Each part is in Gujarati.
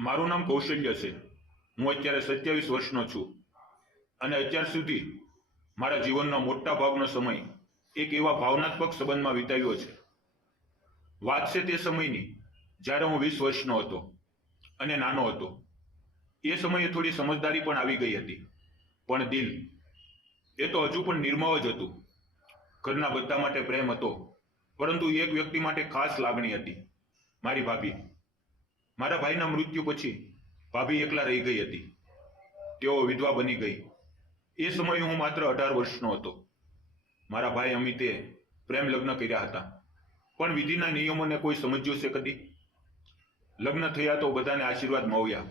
મારું નામ કૌશલ્ય છે। હું અત્યારે 27 વર્ષનો છું અને અત્યાર સુધી મારા જીવનનો મોટા ભાગનો સમય એક એવા ભાવનાત્મક સંબંધમાં વિતાવ્યો છે। વાત છે તે સમયની જ્યારે હું 20 વર્ષનો હતો અને નાનો હતો। એ સમયે થોડી સમજદારી પણ આવી ગઈ હતી, પણ દિલ એ તો હજુ પણ નિર્મળ જ હતું। ઘરના બધા માટે પ્રેમ હતો, પરંતુ એક વ્યક્તિ માટે ખાસ લાગણી હતી, મારી ભાભી। મારા ભાઈના મૃત્યુ પછી ભાભી એકલા રહી ગઈ હતી। તેઓ વિધવા બની ગઈ। એ સમયે હું માત્ર 18 વર્ષનો હતો। મારા ભાઈ અમિતે પ્રેમ લગ્ન કર્યા હતા, પણ વિધિના નિયમોને કોઈ સમજ્યું છે કદી? લગ્ન થયા તો બધાને આશીર્વાદ મળ્યા,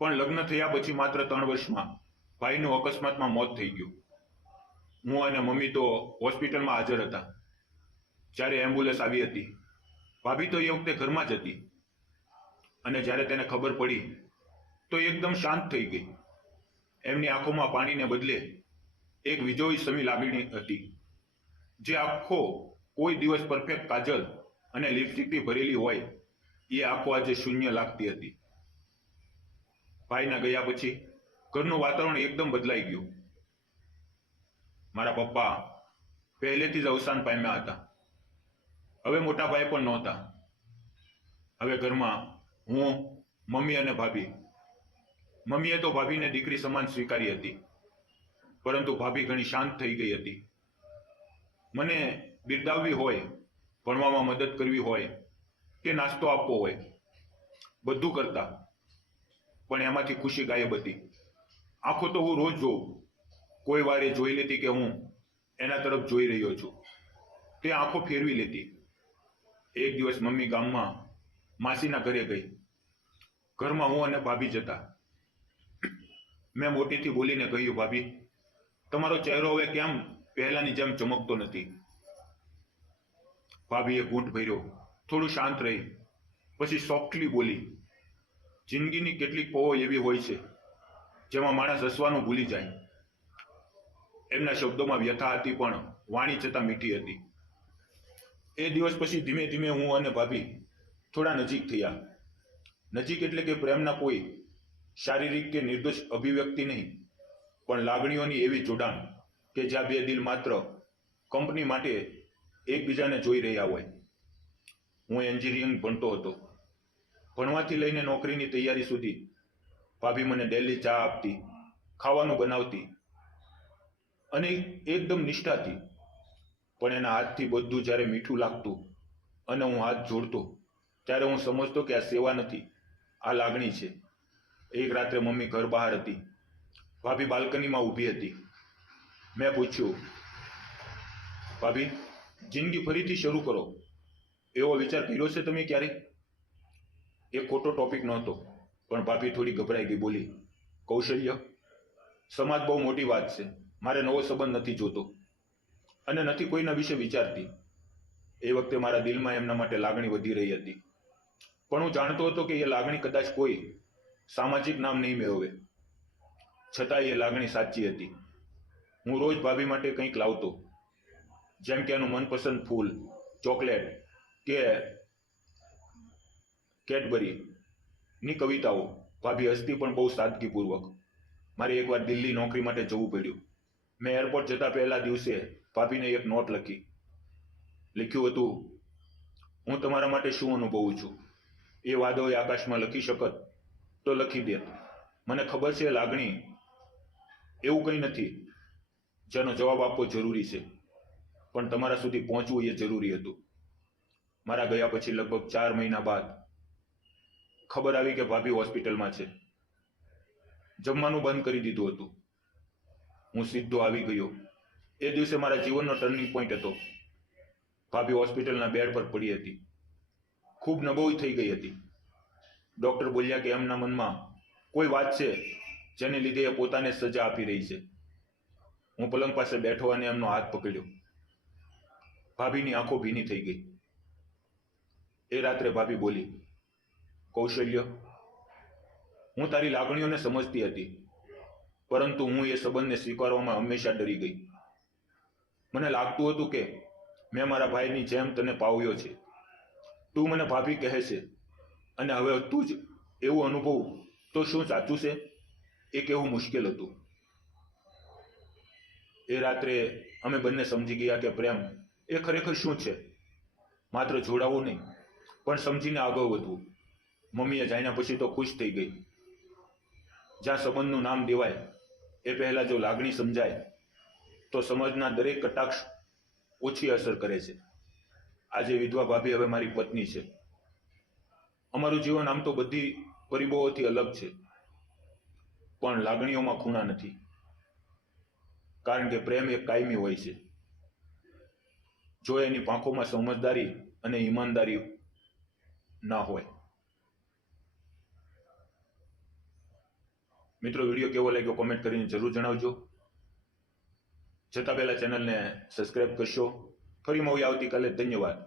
પણ લગ્ન થયા પછી માત્ર 3 વર્ષમાં ભાઈનું અકસ્માતમાં મોત થઈ ગયું। હું અને મમ્મી તો હોસ્પિટલમાં હાજર હતા જ્યારે એમ્બ્યુલન્સ આવી હતી। ભાભી તો એ વખતે ઘરમાં જ હતી અને જ્યારે તેને ખબર પડી તો એકદમ શાંત થઈ ગઈ। એમની આંખોમાં પાણીને બદલે એક વિજોઈ સમી લાગણી હતી, જે આંખો કોઈ દિવસ પરફેક્ટ કાજલ અને લિપસ્ટિકથી ભરેલી હોય એ આંખો આજે શૂન્ય લાગતી હતી। ભાઈના ગયા પછી ઘરનું વાતાવરણ એકદમ બદલાઈ ગયું। મારા પપ્પા પહેલેથી જ અવસાન પામ્યા હતા। હવે મોટા ભાઈ પણ નહોતા। હવે ઘરમાં હું, મમ્મી અને ભાભી। મમ્મીએ તો ભાભીને દીકરી સમાન સ્વીકારી હતી, પરંતુ ભાભી ઘણી શાંત થઈ ગઈ હતી। મને બિરદાવવી હોય, ભણવામાં મદદ કરવી હોય કે નાસ્તો આપવો હોય, બધું કરતા, પણ એમાંથી ખુશી ગાયબ હતી। આંખો તો હું રોજ જોઉં, કોઈ વાર એ જોઈ લેતી કે હું એના તરફ જોઈ રહ્યો છું, તે આંખો ફેરવી લેતી। એક દિવસ મમ્મી ગામમાં માસીના ઘરે ગઈ। ઘરમાં હું અને ભાભી જ હતા। મેં મોટેથી બોલીને કહ્યું, ભાભી, તમારો ચહેરો હવે કેમ પહેલાની જેમ ચમકતો નથી? ભાભીએ ઘૂંટ ભર્યો, થોડું શાંત રહી, પછી સોફ્ટલી બોલી, જિંદગીની કેટલીક પળો એવી હોય છે જેમાં માણસ હસવાનું ભૂલી જાય। એમના શબ્દોમાં વ્યથા હતી, પણ વાણી છતાં મીઠી હતી। એ દિવસ પછી ધીમે ધીમે હું અને ભાભી થોડા નજીક થયા। નજીક એટલે કે પ્રેમના કોઈ શારીરિક કે નિર્દોષ અભિવ્યક્તિ નહીં, પણ લાગણીઓની એવી જોડાણ કે જ્યાં બે દિલ માત્ર કંપની માટે એકબીજાને જોઈ રહ્યા હોય। હું એન્જિનિયરિંગ ભણતો હતો। ભણવાથી લઈને નોકરીની તૈયારી સુધી ભાભી મને ડેલી ચા આપતી, ખાવાનું બનાવતી અને એકદમ નિષ્ઠાથી, પણ એના હાથથી બધું જ્યારે મીઠું લાગતું અને હું હાથ જોડતો ત્યારે હું સમજતો કે આ સેવા નથી, આ લાગણી છે। એક રાત્રે મમ્મી ઘર બહાર હતી, ભાભી બાલ્કનીમાં ઊભી હતી। મેં પૂછ્યું, ભાભી, જિંદગી ફરીથી શરૂ કરો એવો વિચાર કર્યો છે તમે ક્યારેય? એ ખોટો ટોપિક નહોતો, પણ ભાભી થોડી ગભરાઈ ગઈ, બોલી, કૌશલ્ય, સમાજ બહુ મોટી વાત છે, મારે નવો સંબંધ નથી જોતો અને નથી કોઈના વિશે વિચારતી। એ વખતે મારા દિલમાં એમના માટે લાગણી વધી રહી હતી, પણ હું જાણતો હતો કે એ લાગણી કદાચ કોઈ સામાજિક નામ નહીં મેળવે, છતાં એ લાગણી સાચી હતી। હું રોજ ભાભી માટે કંઈક લાવતો, જેમ કે એનું મનપસંદ ફૂલ, ચોકલેટ કે કેડબરી ની કવિતાઓ। ભાભી હસતી, પણ બહુ સાદગીપૂર્વક। મારે એકવાર દિલ્હી નોકરી માટે જવું પડ્યું। મેં એરપોર્ટ જતા પહેલા દિવસે ભાભીને એક નોટ લખ્યું હતું, હું તમારા માટે શું અનુભવું છું એ વાદળે આકાશમાં લખી શકત તો લખી દેત। મને ખબર છે લાગણી એવું કંઈ નથી જેનો જવાબ આપવો જરૂરી છે, પણ તમારા સુધી પહોંચવું એ જરૂરી હતું। મારા ગયા પછી લગભગ 4 મહિના બાદ ખબર આવી કે ભાભી હોસ્પિટલમાં છે। જમવાનું બંધ કરી દીધું હતું। હું સીધો આવી ગયો। એ દિવસે મારા જીવનનો ટર્નિંગ પોઈન્ટ હતો। ભાભી હોસ્પિટલના બેડ પર પડી હતી, ખૂબ નબળી થઈ ગઈ હતી। ડોક્ટર બોલ્યા કે એમના મનમાં કોઈ વાત છે જેને લીધે એ પોતાને સજા આપી રહી છે। હું પલંગ પાસે બેઠો અને એમનો હાથ પકડ્યો। ભાભીની આંખો ભીની થઈ ગઈ। એ રાત્રે ભાભી બોલી, કૌશલ્ય, હું તારી લાગણીઓને સમજતી હતી, પરંતુ હું એ સંબંધને સ્વીકારવામાં હંમેશા ડરી ગઈ। મને લાગતું હતું કે મેં મારા ભાઈની જેમ તને પાવ્યો છે। તું મને ભાભી કહે છે, અને હવે તું જ એવું અનુભવ તો શું સાચું છે એ કહેવું મુશ્કેલ હતું. એ રાત્રે અમે બંને સમજી ગયા કે પ્રેમ એ ખરેખર શું છે. માત્ર જોડાવું નહીં, પણ સમજીને આગળ વધવું. મમ્મીએ જાણ્યા પછી તો ખુશ થઈ ગઈ. જ્યાં સંબંધનું નામ દેવાય એ પહેલા જો લાગણી સમજાય તો સમજના દરેક કટાક્ષ ઓછી અસર કરે છે. આજે વિધવા ભાભી હવે મારી પત્ની છે. અમારું જીવન આમ તો બધી પરિબળોથી અલગ છે, પણ લાગણીઓમાં ખૂણા નથી, કારણ કે પ્રેમ એક કાયમી હોય છે. જો એની પાંખોમાં સમજદારી અને ઈમાનદારી ના હોય. મિત્રો, વિડીયો કેવો લાગ્યો કોમેન્ટ કરીને જરૂર જણાવજો. જતા પહેલા ચેનલને સબસ્ક્રાઇબ કરશો. ફરી મળીએ આવતીકાલે. ધન્યવાદ.